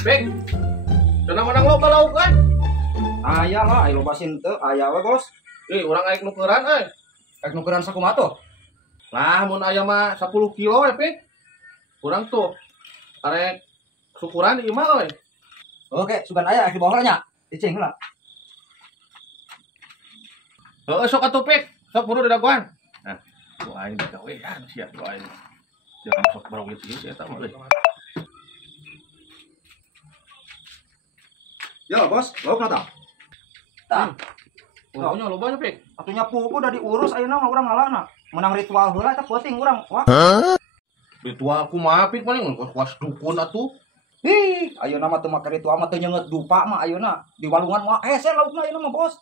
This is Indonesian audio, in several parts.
Bek, cenah menang loba lauk kan? Aya lah, ayo loba teu aya we, Bos. Urang aik nukeran Rek nukeran sakumaha tuh? Lah mun aya mah 10 kilo ya, Pik. Urang tuh arek syukuran di imah euy. Oke, sugan aya di bawah nya. Icing lah. Heeh, sok atuh, Pik. Sok buru didaguan. Nah, ku aing gawean sia ku aing. Jangan sok barong ieu sih eta mah euy. Yo, Bos, lauk nata. Tah, Lauknya loba nya, Pik. atunya pupu udah diurus ayeuna mah urang ngalana. Menang ritual heula eta penting urang. Wah. Ritual kumaha, Pik, paling kuas dukun atuh. Hi, ayeuna mah teu make ritual mah teu nyeungeut dupa mah ayeuna. Di walungan mah hese laukna ayeuna mah, Bos.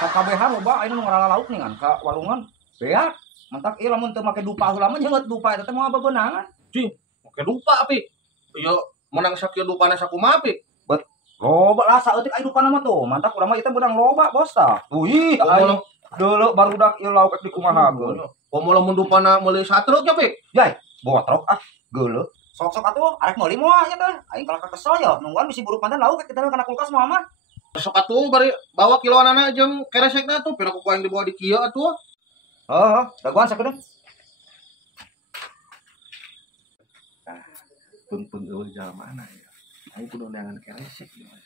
Sakabehan loba ayeuna nu ngarala lauk ningan ka walungan. Beak, mentak ieu lamun teu make dupa heula mah nyeungeut dupa eta teh moal bebeunangan. Cing, oke dupa, Pik. Ieu menang sakieu dupana sakumaha, Pik? Loba lah saeutik aya dupana mah tuh. Mantap urang mah ieu teh beudang loba, Bos tah. Wih, aya deuleu barudak ieu lauk di kumahageun. Komo lamun dupana meuli satruk ya, Pik? Yai, botrok ah, geuleuh. Sok-sok atuh arek meuli moal nya teh. Aing kalak kesel ya, nungguan bisi buru panten lauk kita kana kulkas moal mah. Sok atuh bari bawa kiloanana jeung keresekna tuh, pira ku aing dibawa di kieu atuh. Heeh, daguan sakedeung. Pun eueuh jalmana ya. Aing kudu neangan keresek ieu mah.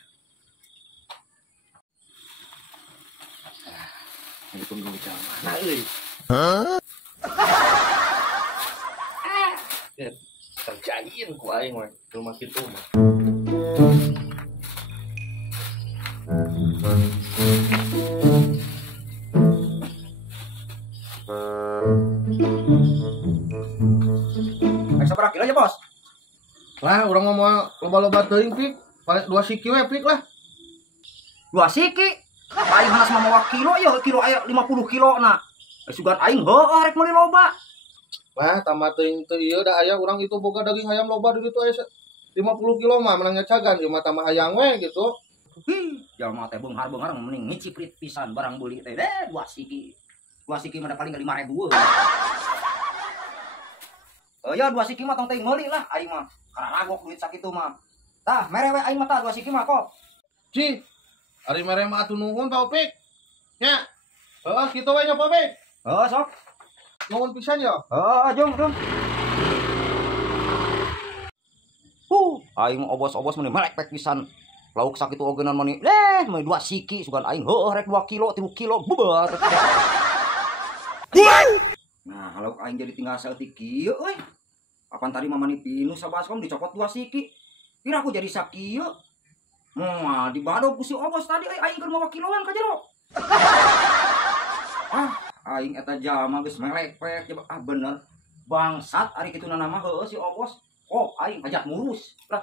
Aing pun eueuh jalmana euy. Kerjain ku aing mah rumah kitu mah. Sabaraha kilo ya, Bos? Lah urang mah moal loba-loba teuing, Pik. Paling 2 siki we, Pik lah. 2 siki. Aing hanas mah mawa kilo ya, kilo aya 50 kilo na. Sugan aing heueuh rek meuli loba. Wah, tamat teuing teu ieu da aya urang itu boga daging hayam loba di ditu aya 50 kilo mah menang nyacagan ieu mah tamah hayang we gitu. Hi, jalma teh beunghar-beunghar mending ngiciprit pisan barang beuli teh. 2 siki. 2 siki mah paling 5.000 eueuh. Ya 2 siki mah tong teuing meuli lah aing mah. Karena ragok duit sakitu mah. Tah, mere we aing mah tah 2 siki mah kok. Ci, ari mere mah atuh nuhun Pak Opik. Nya. Heeh, kitu we nya Pak Opik. Heeh, sok. Nuhun pisan ya. Heeh, jong. Aing mah obos-obos meni melek pek pisan. Lauk sakitu ogenan meni. Meni 2 siki sugan aing heueuh rek 2 kilo, 3 kilo bubar. Nah, lauk aing jadi tinggal saeutik kieu euy. Kapan tadi mamani pinu sabaskom dicopot 2 siki. Kira aku jadi sakieu. Moal dibado ku si obos tadi aing keur mawa kiloan ka jero. Aing eta jalma geus melepek bener. Bangsat ari kituna mah heueuh si obos. Oh, aing hajat ngurus. Lah,